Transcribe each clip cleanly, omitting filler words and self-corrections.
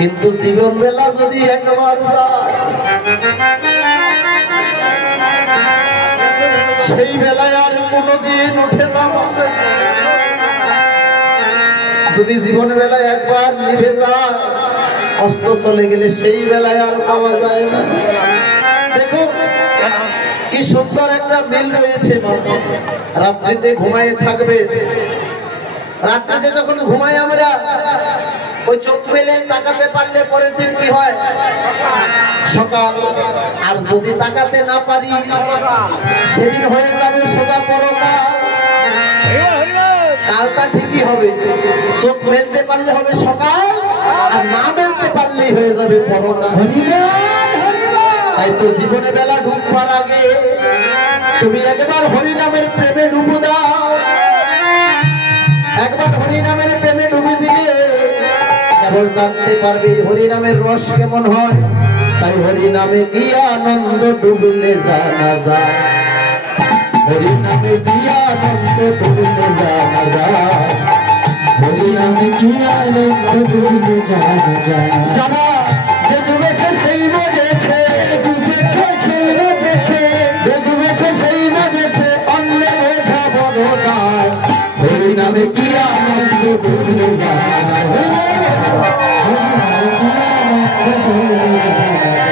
কিন্তু জীবন বেলা যদি একবার যায় সেই বেলায় আর কোনোদিন ওঠে না। যদি জীবন বেলায় একবার নিভে যায়, অস্ত চলে গেলে সেই বেলায় আর পাওয়া যায় না। দেখো কি সুন্দর একটা মিল রয়েছে। রাত্রিতে ঘুমায় থাকবে, রাত্রিতে যখন ঘুমাই আমরা ওই চোখ মেলে তাকাতে পারলে পরের দিন কি হয়? সকাল। আর যদি তাকাতে না পারি সেদিন হয়ে যাবে সোজা পরকাল। কালটা ঠিকই হবে, চোখ মেলতে পারলে হবে সকাল, আর না মেলতে পারলেই হয়ে যাবে পরকাল। তাই তো জীবনে বেলা ডুববার আগে তুমি একবার হরিনামের প্রেমে ডুবো দাও। একবার হরিনামের প্রেমে ডুবে দিলে কেবল জানতে পারবে হরিনামের রস কেমন হয়। তাই হরিনামে কি আনন্দ ডুবলে জানা যায়, হরিনামে কি আনন্দ ডুবলে জানা যায়, হরিনামে কি আনন্দ ডুবলে জানা যায়। যারা যে ডুবেছে সেই মজেছে, ডুবেছে সেই মজেছে, ডুবেছে সেই মজেছে, অন্য বোঝা বড় দায়। হরিনামে কি আনন্দ ডুবলে জানা যায়, হরিনামে কি আনন্দ ডুবলে জানা যায়,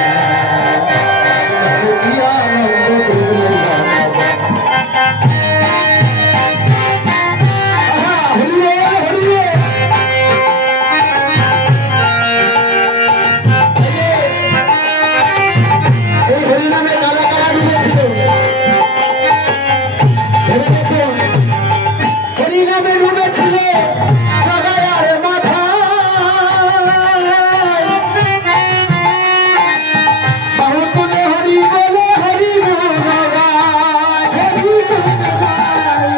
কি আনন্দ ডুবলে জানা যায়। এই হরিনামে কারা কারা ডুবেছিল? হরিনামে ডুবেছিল কাগায়ার মাথা, বাহু তুলে হরি বলে হরি বল গায়, হরি বল গায়।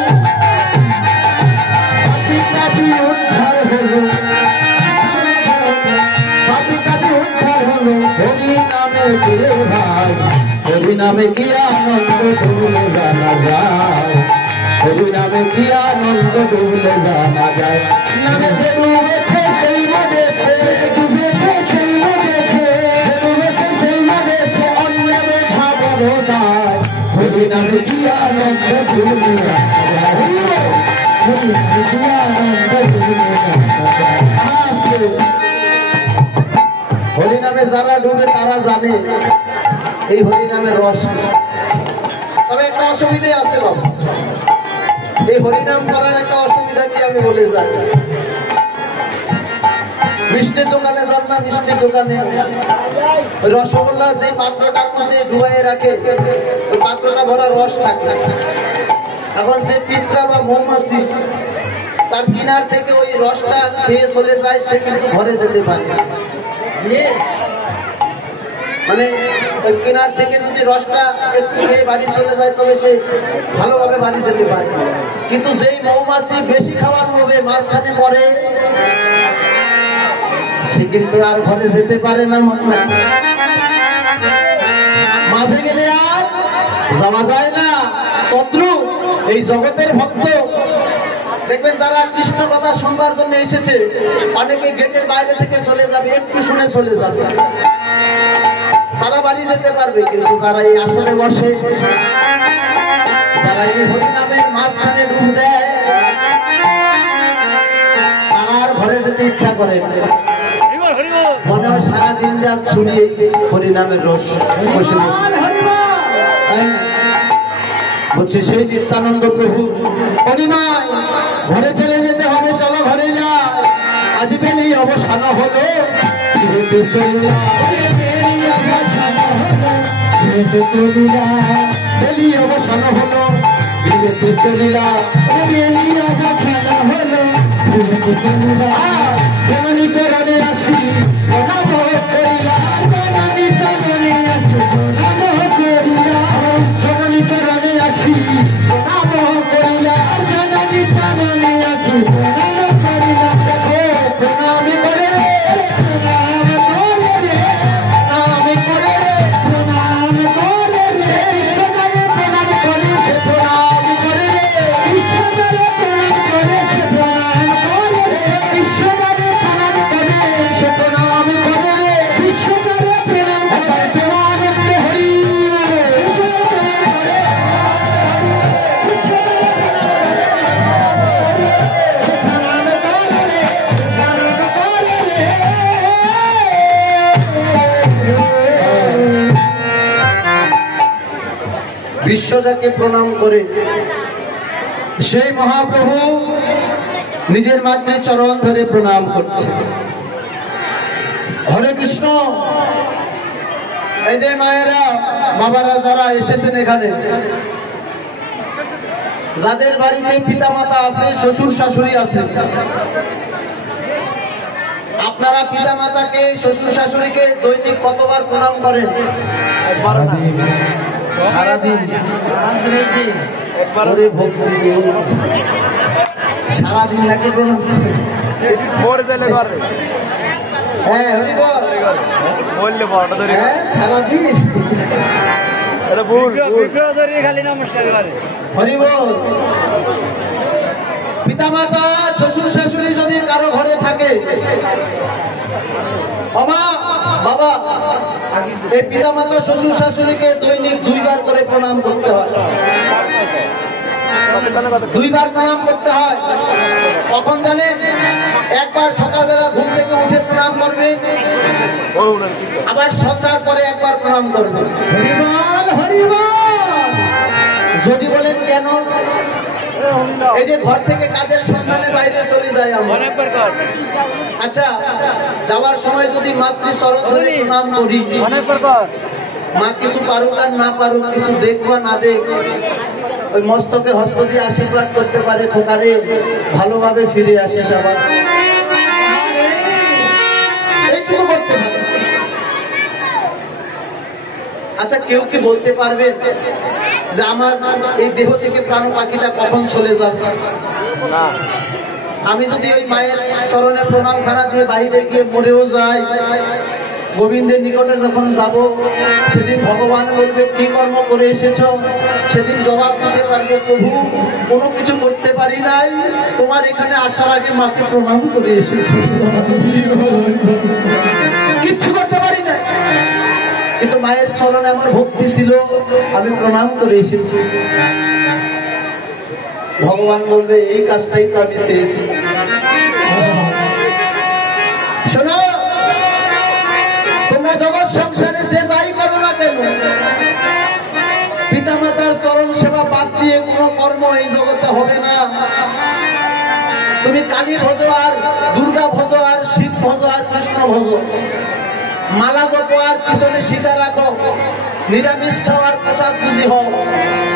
পাপি কাপি উদ্ধার হলো, পাপি কাপি উদ্ধার হলো হরিনামে গিয়ে ভাই। হরিনামে কি আনন্দ ডুবলে জানা যায়, হরিনামে কি আনন্দ ডুবলে জানা যায়। নামে যে ডুবেছে সেই মজেছে, ডুবেছে সেই মজেছে, ডুবেছে সেই মজেছে, অন্য বোঝা বড় দায়। হরিনামে কি আনন্দ ডুবলে জানা যায়, হরিনামে কি আনন্দ ডুবলে জানা যায়। হরিনামে যারা ডুবে তারা জানে এই হরিনামের রস। তবে একটা অসুবিধা আছে বাবা, এই হরিনাম করার একটা অসুবিধা কি আমি বলে যাই। মিষ্টির দোকানে যান না, মিষ্টির দোকানে রসগোল্লা যে পাত্রটার মধ্যে ডুবাই রাখে ওই পাত্রটা ভরা রস থাকে। এখন যে পিঁপড়া বা মৌমাছি তার কিনার থেকে ওই রসটা খেয়ে চলে যায়, সে কিন্তু ঘরে যেতে পারে। মানে ওই কিনার থেকে যদি রসটা একটু খেয়ে বাড়ি চলে যায় তবে সে ভালোভাবে বাড়ি যেতে পারে। কিন্তু যেই মৌমাছি বেশি খাওয়ার লোভে মাঝখানে মরে, সে কিন্তু আর ঘরে যেতে পারে না। মাঝে গেলে আর যাওয়া যায় না। তদ্রূপ এই জগতের ভক্ত দেখবেন যারা কৃষ্ণ কথা শুনবার জন্য এসেছে, অনেকে গেটের বাইরে থেকে চলে যাবে, একটু শুনে চলে যাবে, তারা বাড়ি যেতে পারবে। কিন্তু যারা এই আসরে বসে, যারা এই হরিনামের মাঝখানে ডুব দেয়, তারা আর ঘরে যেতে ইচ্ছা করে। মনে হয় সারাদিন রাত শুনি হরিনামের রস বসে বলছে সেই নিত্যানন্দ প্রভু হরিনাম ঘরে চলে যেতে হবে, চলো ঘরে যা। আজ বেলি অবসান হলো, বেলি অবসান হলো, চলিলা জননী চরণে আসি প্রণাম করিলা, জননী চরণে আসি প্রণাম করিলা, জননী চরণে আসি প্রণাম করিলা, জননী চরণে আসি প্রণাম করিলা। প্রণাম করে প্রণাম করে রে, প্রণাম করে রে, প্রণাম করে রে, ঈশ্বরে প্রণাম করে সে প্রণাম করে রে, ঈশ্বরে প্রণাম করে সে প্রণাম করে রে, ঈশ্বরে প্রণাম করে সে প্রণাম করে। বিশ্ব যাকে প্রণাম করে, সেই মহাপ্রভু নিজের মাতৃ চরণ ধরে প্রণাম করছে। হরে কৃষ্ণ। এই যে মায়েরা বাবারা যারা এসেছেন এখানে, যাদের বাড়িতে পিতা মাতা আছে, শ্বশুর শাশুড়ি আছে, আপনারা পিতা মাতাকে শ্বশুর শাশুড়িকে দৈনিক কতবার প্রণাম করেন? সারাদিন। সারাদিন নাকি প্রণাম? হ্যাঁ হরিবল, সারাদিন হরিবল। পিতা মাতা শ্বশুর শাশুড়ি যদি কারো ঘরে থাকে, বাবা, এই পিতা মাতা শ্বশুর শাশুড়িকে দৈনিক 2 বার করে প্রণাম করতে হয়। 2 বার প্রণাম করতে হয়। কখন জানেন? একবার সকালবেলা ঘুম থেকে উঠে প্রণাম করবেন, আবার সন্ধ্যার পরে একবার প্রণাম করবেন। হরিবল হরিবল। যদি বলেন কেন? এই যে ঘর থেকে কাজের সন্ধানে বাইরে চলে যায় আমরা, আচ্ছা যাওয়ার সময় যদি মাতৃ চরণ ধরে প্রণাম করি, মা কিছু পারুক আর না পারুক, কিছু দেখবা না দেখ, ওই মস্তকে হস্ত দিয়ে আশীর্বাদ করতে পারে, খোকারে ভালোভাবে ফিরে আসে সবার, এইটুকু করতে পারে। আচ্ছা কেউ কি বলতে পারবেন যে আমার এই দেহ থেকে প্রাণ পাখিটা কখন চলে যাবে? আমি যদি ওই মায়ের চরণে প্রণাম খানা দিয়ে বাইরে গিয়ে মরেও যাই, গোবিন্দের নিকটে যখন যাব, সেদিন ভগবান বলবে কি কর্ম করে এসেছো? সেদিন জবাব দিতে পারবে, প্রভু কোনো কিছু করতে পারি নাই, তোমার এখানে আসার আগে মাকে প্রণাম করে এসেছি, কিচ্ছু করতে পারি না, কিন্তু মায়ের চরণে আমার ভক্তি ছিল, আমি প্রণাম করে এসেছি। ভগবান বলবে এই কাজটাই তো আমি চেয়েছি। শোনো, তোমরা জগৎ সংসারে যে যাই করো না কেন, পিতা মাতার চরণ সেবা বাদ দিয়ে কোনো কর্ম এই জগতে হবে না। তুমি কালী ভজো আর দুর্গা ভজো আর শিব ভজো আর কৃষ্ণ ভজো, মালা জপো আর পিছনে সীতা রাখো, নিরামিষ খাওয়ার প্রসাদ বুঝি হও,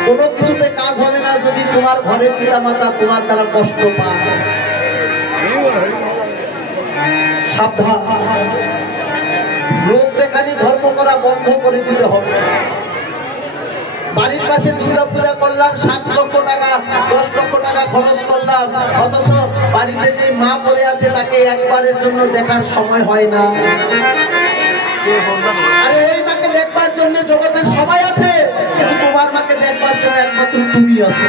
কোনো কিছুতে কাজ হবে না যদি তোমার ঘরে পিতা মাতা তোমার দ্বারা কষ্ট পায়। সাবধান, লোক দেখানি ধর্ম করা বন্ধ করে দিতে হবে। বাড়ির কাছে দুর্গা পূজা করলাম, 7 লক্ষ টাকা 10 লক্ষ টাকা খরচ করলাম, অথচ বাড়িতে যে মা পড়ে আছে তাকে একবারের জন্য দেখার সময় হয় না। আরে ওই মাকে দেখবার জন্য জগতের সবাই আছে, কিন্তু তোমার মাকে দেখবার জন্য একমাত্র তুমি আছো।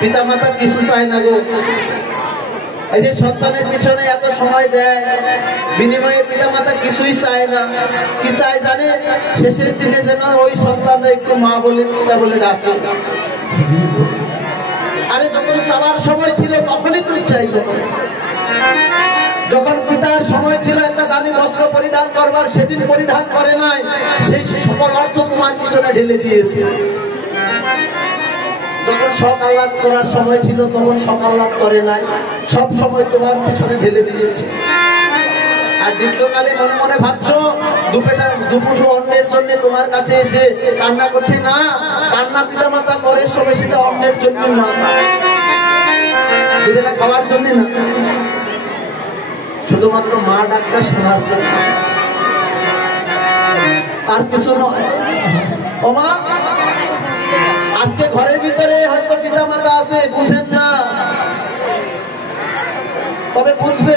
পিতা মাতা কিছু চায় না গো, এই যে সন্তানের পিছনে এত সময় দেয়, বিনিময়ে পিতা মাতা কিছুই চায় না। কি চায় জানে? শেষের দিনে যেন ওই সন্তানরা একটু মা বলে পিতা বলে ডাকে। আরে যখন চাওয়ার সময় ছিল তখনই তুই চাইল, যখন পিতার সময় ছিল একটা দামি বস্ত্র পরিধান করবার, সেদিন পরিধান করে নাই, সেই সকল অর্থ তোমার পিছনে ঢেলে দিয়েছে। যখন শখ আহ্লাদ করার সময় ছিল তখন শখ আহ্লাদ করে নাই, সব সময় তোমার পিছনে ঢেলে দিয়েছে। আর দীর্ঘকালে মনে মনে ভাবছো দুপুর অন্যের জন্য তোমার কাছে এসে কান্না করছে, না, কান্না পিতা মাতা করে সবে সেটা অন্যের জন্য না, দুবেলা খাওয়ার জন্য না, শুধুমাত্র মা ডাকটা শোনার জন্য, আর কিছু নয়। ও মা, আজকে ঘরের ভিতরে হয়তো পিতা মাতা আছে, বুঝেন না, তবে বুঝবে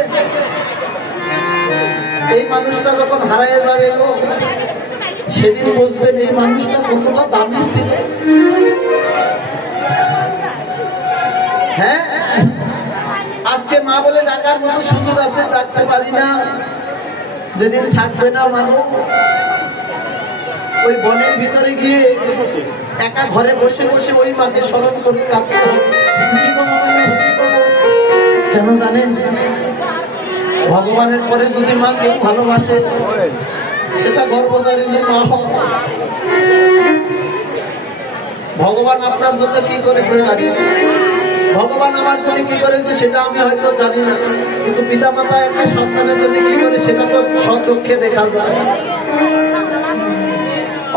এই মানুষটা যখন হারিয়ে যাবে সেদিন বুঝবেন এই মানুষটা কতটা দামি ছিল। হ্যাঁ, আজকে মা বলে ডাকার মতো সুযোগ আছে, ডাকতে পারি না। যেদিন থাকবে না মানুষ, ওই বনের ভিতরে গিয়ে একা ঘরে বসে বসে ওই মাকে স্মরণ করে কাঁদতে হবে। কেন জানেন? ভগবানের পরে যদি মা কেউ ভালোবাসে সেটা গর্ভধারিণী মা হয়। ভগবান আপনার জন্য কি করেছে জানি না, ভগবান আমার জন্য কি করেছে সেটা আমি হয়তো জানি না, কিন্তু পিতা মাতা একটা সন্তানের জন্য কি করে সেটা তো স্বচক্ষে দেখা যায়।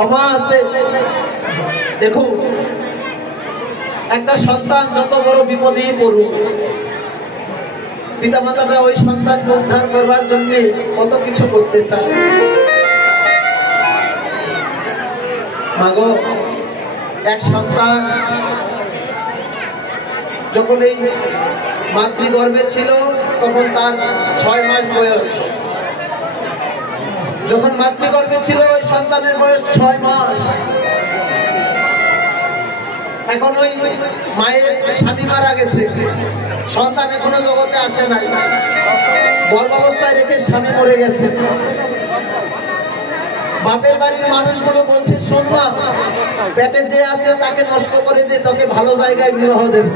অমা আছে দেখুন, একটা সন্তান যত বড় বিপদেই পড়ুক, পিতা মাতারা ওই সন্তানকে উদ্ধার করবার জন্য কত কিছু করতে চায়। মাগো, এক সন্তান যখন এই মাতৃগর্ভে ছিল তখন তার 6 মাস বয়স। যখন মাতৃগর্ভে ছিল ওই সন্তানের বয়স 6 মাস। এখন ওই মায়ের স্বামী মারা গেছে, সন্তান এখনো জগতে আসে নাই, গর্ভাবস্থায় রেখে স্বামী মরে গেছে। বাপের বাড়ির মানুষগুলো বলছে, শোন মা, পেটে যে আছে তাকে নষ্ট করে দে, তোকে ভালো জায়গায় বিবাহ দেবে।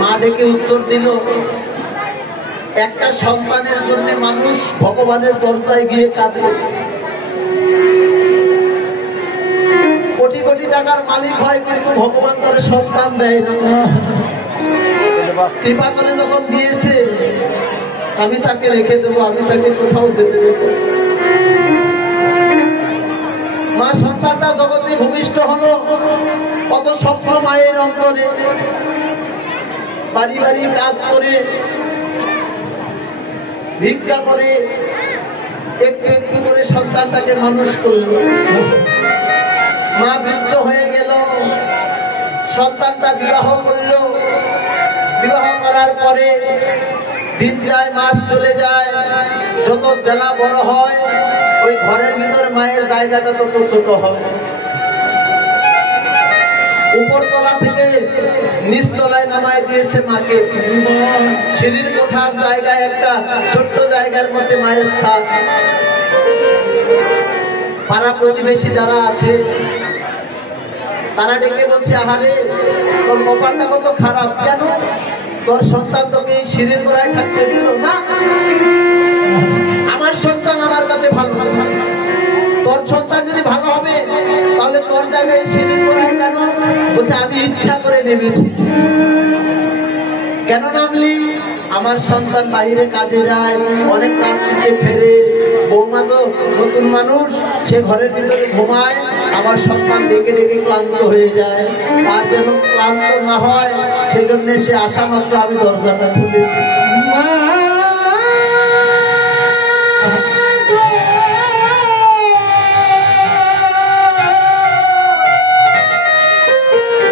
মা ডেকে উত্তর দিল, একটা সন্তানের জন্য মানুষ ভগবানের দরজায় গিয়ে কাঁদে। কোটি কোটি টাকার মালিক হয় কিন্তু ভগবান তার সন্তান দেয় না। কৃপা করে যখন দিয়েছে আমি তাকে রেখে দেবো, আমি তাকে কোথাও যেতে দেবো। মা সন্তানটা জগতে ভূমিষ্ঠ হলো, কত স্বপ্ন মায়ের অন্তরে। বাড়ি বাড়ি কাজ করে, ভিক্ষা করে, একটু একটু করে সন্তানটাকে মানুষ করলো। মা বৃদ্ধ হয়ে গেল, সন্তানটা বিবাহ করলো। বিবাহ করার পরে দিন যায়, মাস চলে যায়, যত বেলা বড় হয় ওই ঘরের ভিতরে মায়ের জায়গাটা তত ছোট হয়। উপরতলা থেকে নিচতলায় নামায় দিয়েছে মাকে। সিঁড়ির কোঠার জায়গায় একটা ছোট্ট জায়গার মধ্যে মায়ের স্থান। পাড়া প্রতিবেশী যারা আছে তারা ডেকে বলছে, আহারে তোর কপালটা কত খারাপ, কেন তোর সন্তান তোকে এই সিঁড়ির গোড়ায় থাকতে দিল না? আমার সন্তান আমার কাছে ভালো, তোর সন্তান যদি ভালো হবে তাহলে তোর জায়গায় সিঁড়ির গোড়ায় কেন? বলছে, আমি ইচ্ছা করে নেমেছি। কেন নামলি? আমার সন্তান বাইরে কাজে যায়, অনেক রাত থেকে ফেরে, বৌমা তো নতুন মানুষ, সে ঘরের ভিতরে ঘুমায়, আমার সন্তান ডেকে ডেকে ক্লান্ত হয়ে যায়। আর যেন ক্লান্ত না হয় সেই জন্য সে আসা মাত্র আমি দরজাটা খুলে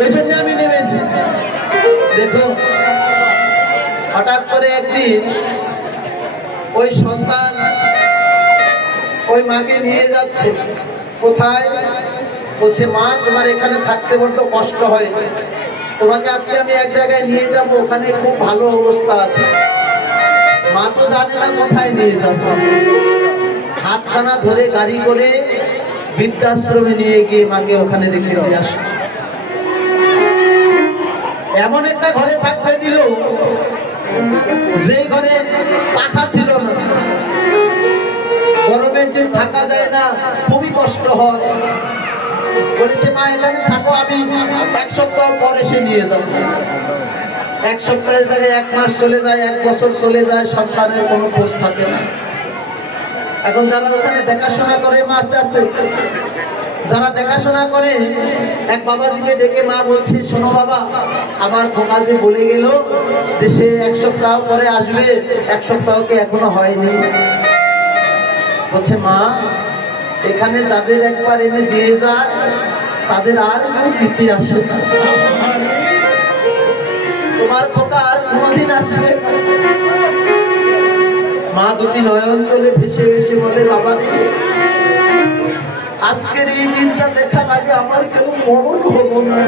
ওই জন্য আমি নেমেছি। দেখো, হঠাৎ করে একদিন ওই সন্তান ওই মাকে নিয়ে যাচ্ছে। কোথায়? বলছে, মা তোমার এখানে থাকতে বড্ড কষ্ট হয়, তোমাকে আজকে আমি এক জায়গায় নিয়ে যাব, ওখানে খুব ভালো অবস্থা আছে। মা তো জানে না কোথায় নিয়ে যাব, হাতখানা ধরে গাড়ি করে বৃদ্ধাশ্রমে নিয়ে গিয়ে মাকে ওখানে রেখে দিয়ে আসে। এমন একটা ঘরে থাকতে দিল যে ঘরে পাখা ছিল না, গরমের দিন থাকা যায় না, খুবই কষ্ট হয়। বলেছে, মা এখানে থাকো, আমি 1 সপ্তাহ পর এসে নিয়ে যাবো। 1 সপ্তাহের জায়গায় 1 মাস চলে যায়, 1 বছর চলে যায়, সন্তানের কোনো খোঁজ থাকে না। এখন যারা ওখানে দেখাশোনা করে, মা আস্তে আস্তে যারা দেখাশোনা করে, এক বাবাজিকে ডেকে মা বলছে, শোনো বাবা, আমার খোকা যে বলে গেল যে সে 1 সপ্তাহ পরে আসবে, 1 সপ্তাহ কি এখনো হয়নি? বলছে, মা এখানে যাদের একবার এনে দিয়ে যায় তাদের আর কেউ দিতে আসে না, তোমার খোকা আর কোনদিন আসবে। মা দুটি নয়ন জলে ভেসে ভেসে বলে, বাবা রে, আজকের এই দিনটা দেখার আগে আমার কেউ মরণ হলো না।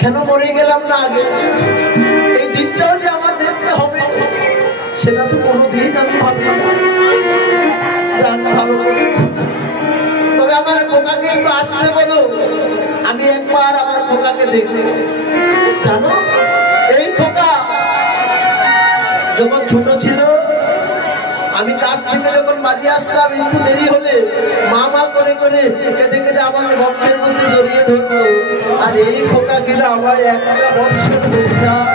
কেন মরে গেলাম না আগে? এই দিনটাও যে আমার দেখতে হবে সেটা তো কোনোদিন আমি ভাবলাম না। তবে আমার খোকাকে একটু আসতে বলো, আমি একবার আমার খোকাকে দেখবো। জানো এই খোকা যখন ছোট ছিল, আমি কাজ থেকে যখন বাড়ি আসতাম একটু দেরি হলে মা মা করে করে কেঁদে কেঁদে আমাকে বক্ষের মধ্যে জড়িয়ে ধরতো। আর এই খোকা কিনা আমার একটা বৎসর হয়ে যায়,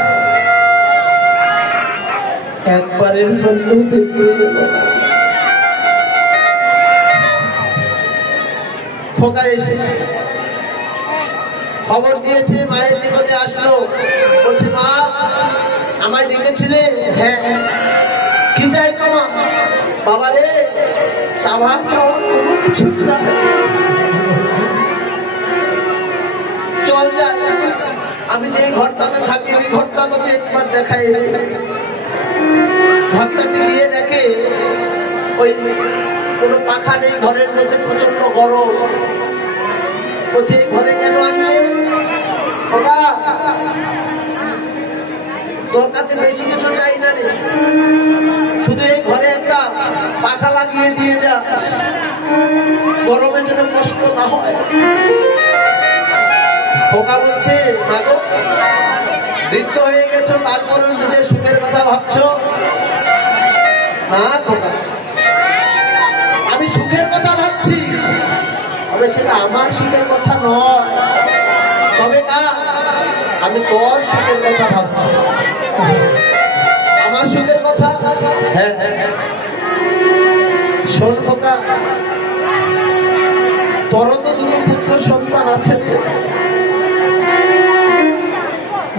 একবারের জন্য দেখতে গেল। খোকা এসেছে, খবর দিয়েছে, মায়ের নিকটে আসলো, বলছে মা আমায় ডেকেছিলে? হ্যাঁ। কি চাই তোমার? বাবা রে সাবান খাওয়ার কোনো কিছু না, চল যা, আমি যে ঘরটাতে থাকি ওই ঘরটা তোকে একবার দেখাই। ঘরটাতে গিয়ে দেখে ওই কোনো পাখা নেই, ঘরের মধ্যে প্রচন্ড গরম। বলছে ঘরে কেন আনলে? ওটা তোর কাছে বেশি কিছু চাই না রে, শুধু এই ঘরে একটা পাখা লাগিয়ে দিয়ে যা, গরমে যেন কষ্ট না হয়। খোকা বলছে মাগো বৃদ্ধ হয়ে গেছো, তারপরে নিজের সুখের কথা ভাবছো? না খোকা, আমি সুখের কথা ভাবছি, তবে সেটা আমার সুখের কথা নয়। তবে না, আমি তোর সুখের কথা ভাবছি। আমার সুখের কথা? হ্যাঁ শোন খোকা, তোর তো দুটো পুত্র সন্তান আছে,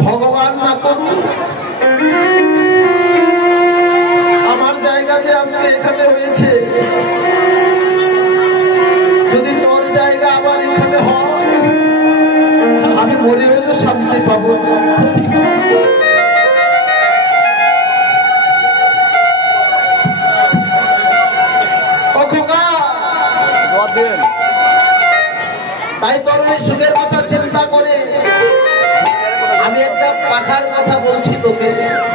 ভগবান না করুন আমার জায়গা যে আজকে এখানে হয়েছে, যদি তোর জায়গা আবার এখানে হয় আমি মরে হলেও শান্তি পাবো। তাই তোর ওই সুখের কথা চিন্তা করে আমি একটা পাখার কথা বলছি তোকে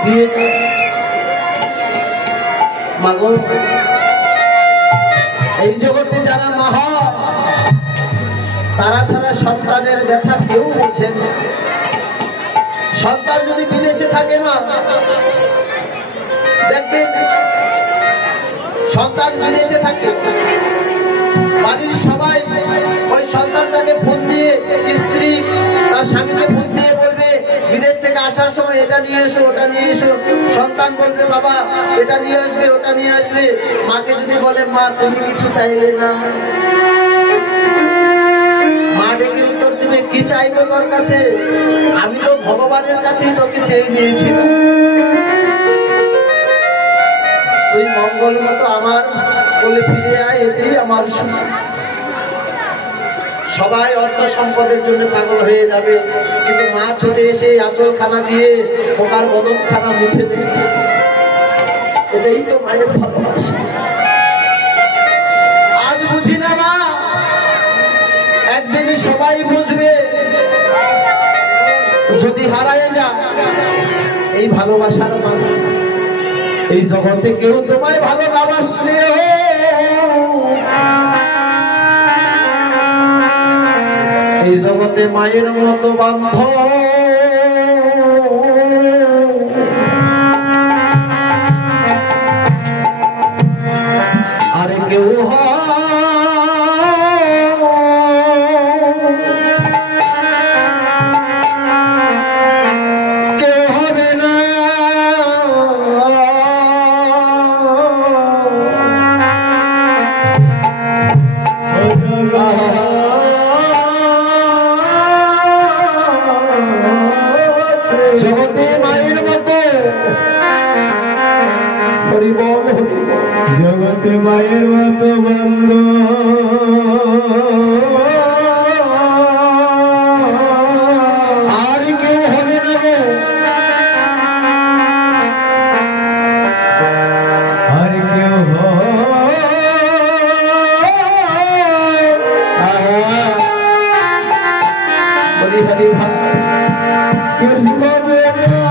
দিয়ে। মাগো এই জগতে যারা মা হয় তারা ছাড়া সন্তানের ব্যথা কেউ বোঝে না। সন্তান যদি বিদেশে থাকে না, দেখবেন সন্তান বিদেশে থাকে, বাড়ির সবাই ওই সন্তানটাকে ফোন দিয়ে, স্ত্রী তার স্বামীকে ফোন দিয়ে বলবে বিদেশ থেকে আসার সময় এটা নিয়ে এসো ওটা নিয়ে এসো। সন্তান বলবে বাবা এটা নিয়ে আসবে ওটা নিয়ে আসবে। মাকে যদি বলে মা তুমি কিছু চাইলে না, মা ডেকে উত্তর দিবে কি চাইবো তোর কাছে? আমি তো ভগবানের কাছেই তোকে চেয়ে নিয়েছিলাম, তুই মঙ্গল মতো আমার বলে ফিরে আয়, এতেই আমার সুখ। সবাই অর্থ সম্পদের জন্য পাগল হয়ে যাবে, কিন্তু মা চলে এসে আঁচল খানা দিয়ে খোকার বদন খানা মুছে দিচ্ছে। এটাই তো মায়ের ভালোবাসা। আজ বুঝি না মা, একদিনই সবাই বুঝবে। যদি হারায় যায় এই ভালোবাসার মানুষ, এই জগতে কেউ তোমায় ভালো না বাসলে, এই জগতে মায়ের মতো বান্ধ আর কেউ হবে না। জগতে মায়ের মতো হরিবল হরিবল, জগতে মায়ের মতো বন্ধু আর কেউ হবে না গো, আর কেউ হরি হরি ভাই কেউ হবে না।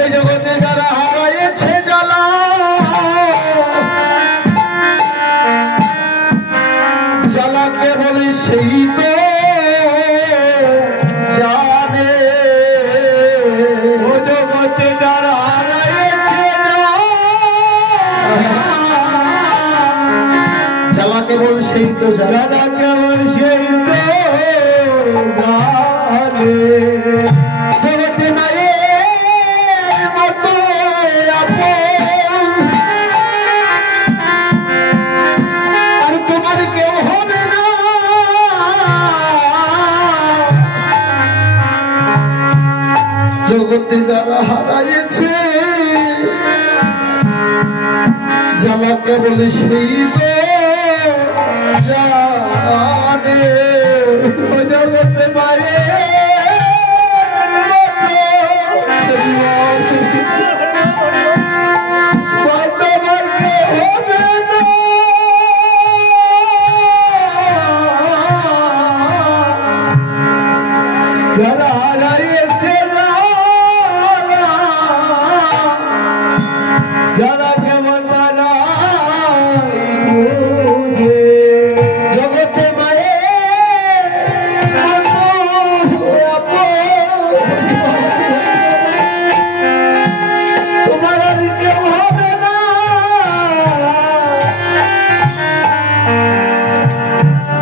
এই জগতে যারা হারাইছে জ্বালা সেই তো জানে, যারা কেমন সেই তো জানে। জগতে মায়ের মতো আপন আর তোমার কেউ হবে না। জগতে যারা হারাইছে যারা কেবল সেই তো জানে। জগতে যারা হারাইছে যারা কেমন তারা জগতে মায়ের মতো আপন তোমার আর কেউ হবে না।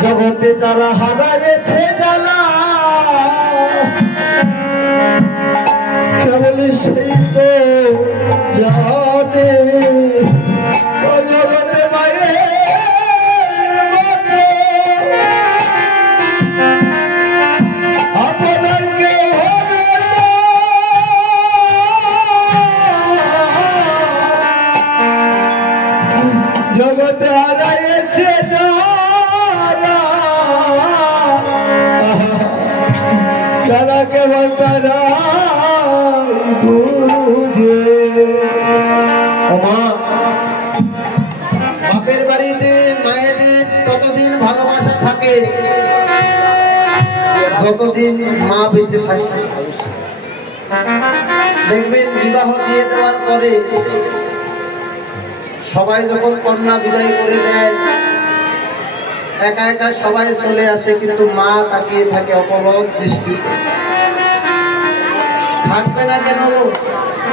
জগতে যারা হারাইছে যারা কেবল সেই তো জানে। জগতে আপনার কেউ হবে না। জগতে হারাইছে যারা কেবল তারা বুঝে। ওমা, বাপের বাড়িতে মায়েদের ততদিন ভালোবাসা থাকে যতদিন মা বেঁচে থাকে। দেখবেন বিবাহ দিয়ে দেওয়ার পরে সবাই যখন কন্যা বিদায় করে দেয় একা একা সবাই চলে আসে, কিন্তু মা তাকিয়ে থাকে অপলক দৃষ্টিতে। থাকবে না কেন?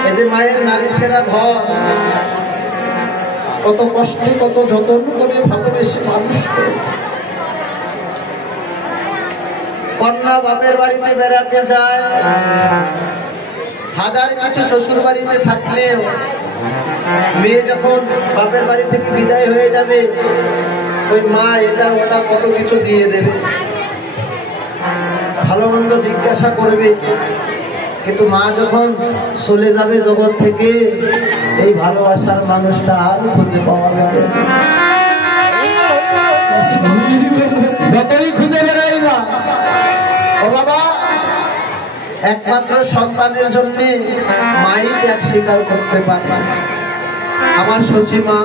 এই যে মায়ের নারী সেরা ধর কত কষ্টে কত যত্ন করে ভালোবেসে মানুষ করেছে। কন্যা বাপের বাড়িতে বেড়াতে যায়, হাজার কিছু শ্বশুর বাড়িতে থাকলেও মেয়ে যখন বাপের বাড়ি থেকে বিদায় হয়ে যাবে ওই মা এটা ওটা কত কিছু দিয়ে দেবে, ভালো মন্দ জিজ্ঞাসা করবে। কিন্তু মা যখন চলে যাবে জগৎ থেকে এই ভালোবাসার মানুষটা আর খুঁজে পাওয়া যাবে না। যতই খুঁজে বেড়াই মা, ও বাবা, একমাত্র সন্তানের জন্য মাই ত্যাগ স্বীকার করতে পারে। আমার সচিমা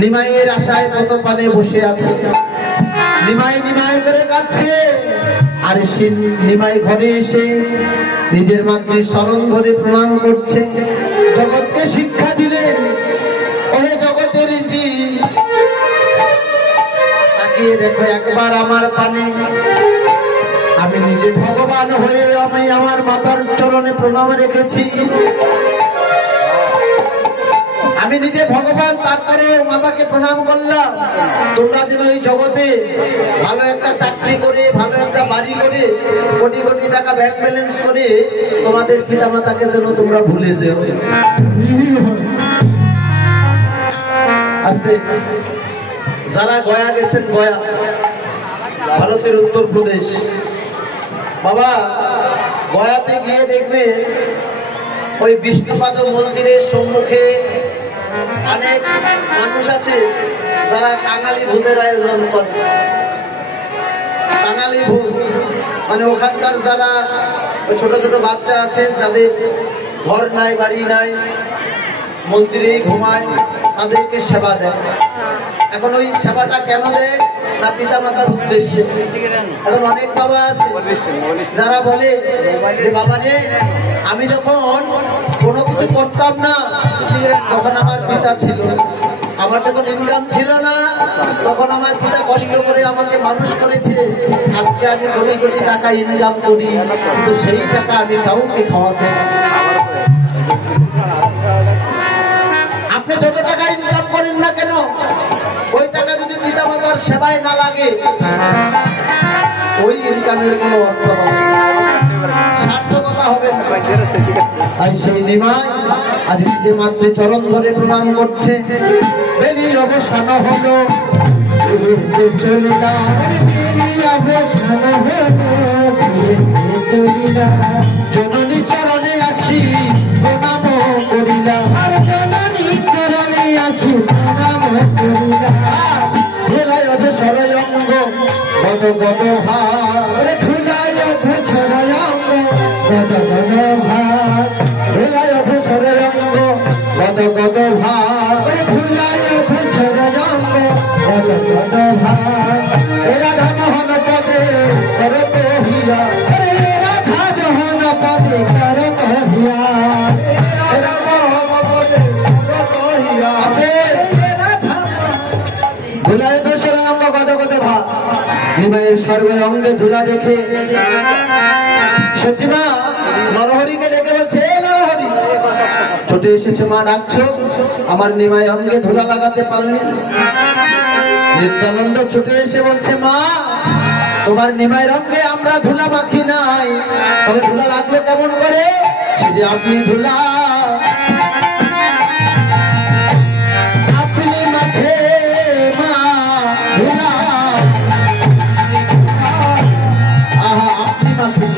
নিমাইয়ের আশায় কত পানে বসে আছে, নিমাই নিমাই করে কাঁদছে। আর সে নিমাই ঘরে এসে নিজের মাতৃ চরণ ধরে প্রণাম করছে। জগৎকে শিক্ষা দিলেন, ওরে জগতের জীব তাকিয়ে দেখো একবার আমার পানে। আমি নিজে ভগবান হয়ে আমি আমার মাতার চরণে প্রণাম রেখেছি। আমি নিজে ভগবান, তারপরে মাতাকে প্রণাম করলাম। তোমরা যেন এই জগতে ভালো একটা চাকরি করে ভালো একটা বাড়ি করে কোটি কোটি টাকা ব্যাংক ব্যালেন্স করে তোমাদের পিতা মাতাকে যেন তোমরা ভুলে যেও। আস্তে যারা গয়া গেছেন, গয়া ভারতের উত্তরপ্রদেশ, বাবা গয়াতে গিয়ে দেখবে ওই বিষ্ণুপাদ মন্দিরের সম্মুখে অনেক মানুষ আছে যারা কাঙালি ভোজের আয়োজন করে। কাঙালি ভোজ মানে ওখানকার যারা ছোট ছোট বাচ্চা আছে যাদের ঘর নাই বাড়ি নাই, মন্দিরেই ঘুমায়, তাদেরকে সেবা দেয়। এখন ওই সেবাটা কেন দেয় না পিতা মাতার উদ্দেশ্যে। এখন অনেক বাবা আছে যারা বলে যে বাবা রে, আমি যখন কোনো কিছু করতাম না তখন আমার পিতা ছিল, আমার যখন ইনকাম ছিল না তখন আমার পিতা কষ্ট করে আমাকে মানুষ করেছে। আজকে আমি কোটি কোটি টাকা ইনকাম করি, কিন্তু সেই টাকা আমি কাউকে খাওয়াতে না। আপনি যত টাকা ইনকাম করেন না কেন, ওই টাকা যদি পিতামাতার সেবায় না লাগে ওই ইনকামের কোনো অর্থ হবে না, সার্থকতা হবে না। আর সেই নিমাই আজ নিজে মাতৃ চরণ ধরে প্রণাম করছে। বেলি অবসান হলো চলিলা, জননী চরণে আসি প্রণাম করিলা, আর জননী চরণে আসি প্রণাম করিলা। ধুলাই অধ সরয় অঙ্গ গদ গদ ভাত, ধুলাই অধ সরয় অঙ্গ গদ গদ ভাত, ধুলাই অধ সরয় অঙ্গ গদ গদ ভাত, ধুলাই অধ সরয় অঙ্গ গদ গদ ভাত। এরা ধন হন পদে করে কহিয়া, এরা ধন হন পদে করে কহিয়া, এরা পদে করে কহিয়া আছে। ধুলাই অধ সরয় অঙ্গ গদ গদ ভাত, নিমাইয়ের সর্বে অঙ্গে ধুলা দেখে সচিমা নরহরিকে ডেকে বলছে, নরহরি ছুটে এসেছে মা, ডাকছো। আমার নিমাই অঙ্গে ধুলা লাগাতে পারলেন। নিত্যানন্দ ছুটে এসে বলছে, মা তোমার নিমাইয়ের অঙ্গে আমরা ধুলা মাখি নাই, তবে ধুলা লাগলো কেমন করে? সে যে আপনি ধুলা আপনি মাখে মা ধুলা, আহা আপনি মাখে,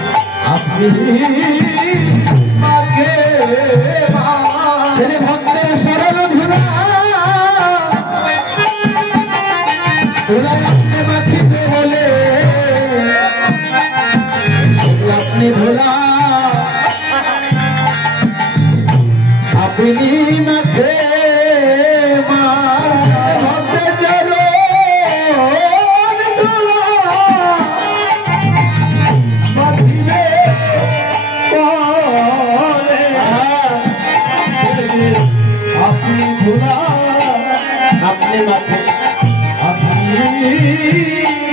আপনি মাখে মা, ছেলে ভক্তের সরল ধুলা, ধুলা আপনি মাখিতে বলে, আপনি ধুলা আপনি মাখে মা, ভক্তের চরণ ধুলা মাখিবে বলে, আপনি ধুলা আপনি মাখে, আপনি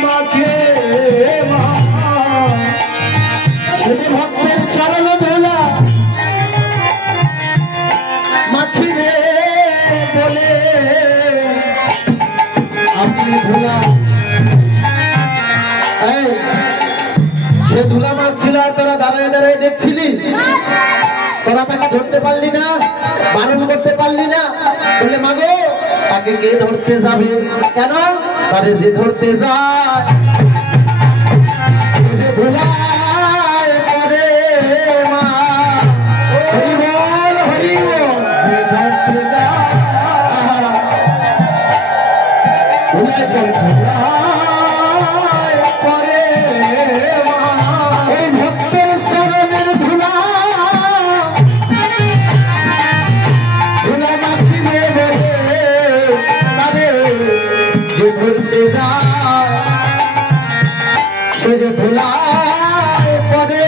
মাখে মা, সেটি ভক্তের চরণ ধুলা মাখিবে বলে, আপনি ধুলা। সে ধুলা মাখছিল আর তোরা দাঁড়ায় দাঁড়ায় দেখছিলি, তোরা তাকে ধরতে পারলি না, বারণ করতে পারলি না। বললে মাগো তাকে কে ধরতে যাবে? কেন? তারে যে ধরতে যায়, যে ধুলায় পড়ে মা, হরি বল হরি বল, যে ধরতে যায় ধুলায় পড়ে, ধুলায় পড়ে মা, এই ভক্তের চরণের ধুলা ধুলা মাখিবে বলে, তারে যে ধরতে যায় সে যে ধুলায় পড়ে,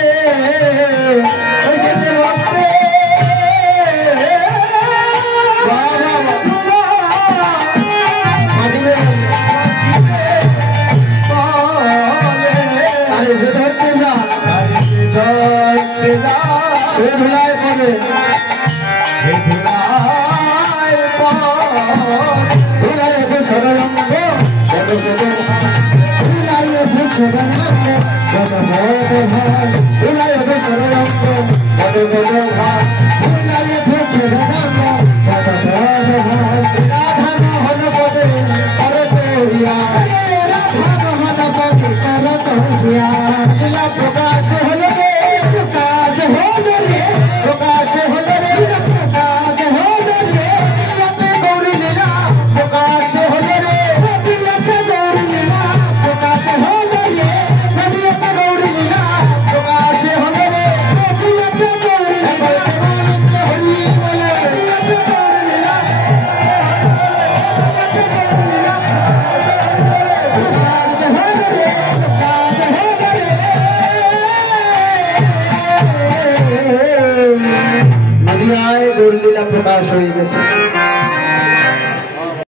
ওই যে ভক্তে মাখিবে তারে যে ধরতে যায় সে ধুলায় পড়ে, ধুলায় তো সরল অঙ্গ গদ গদ ভাত, ধুলায় তো সরল অঙ্গ গদ গদ ভাত, ধুলায় তো সরল অঙ্গ গদ গদ ভাত, ধুলায় তো সরল অঙ্গ গদ গদ ভাত। রাধা মোহন পদে করে কহিয়া, রাধা মোহন পদে করে কহিয়া, ধুলা প্রকাশ হলো রে, প্রকাশ হলো রে, প্রকাশ হলো রে, প্রকাশ হলো রে, গৌরী লীলা প্রকাশ হলো রে, গৌরী লীলা প্রকাশ হলো রে, গৌরী লীলা প্রকাশ হলো রে, গৌরী লীলা হরি বলে, গৌরী লীলা প্রকাশ হলো রে, প্রকাশ হলো রে। নদিয়ায় গৌরী লীলা প্রকাশ হয়ে গেছে।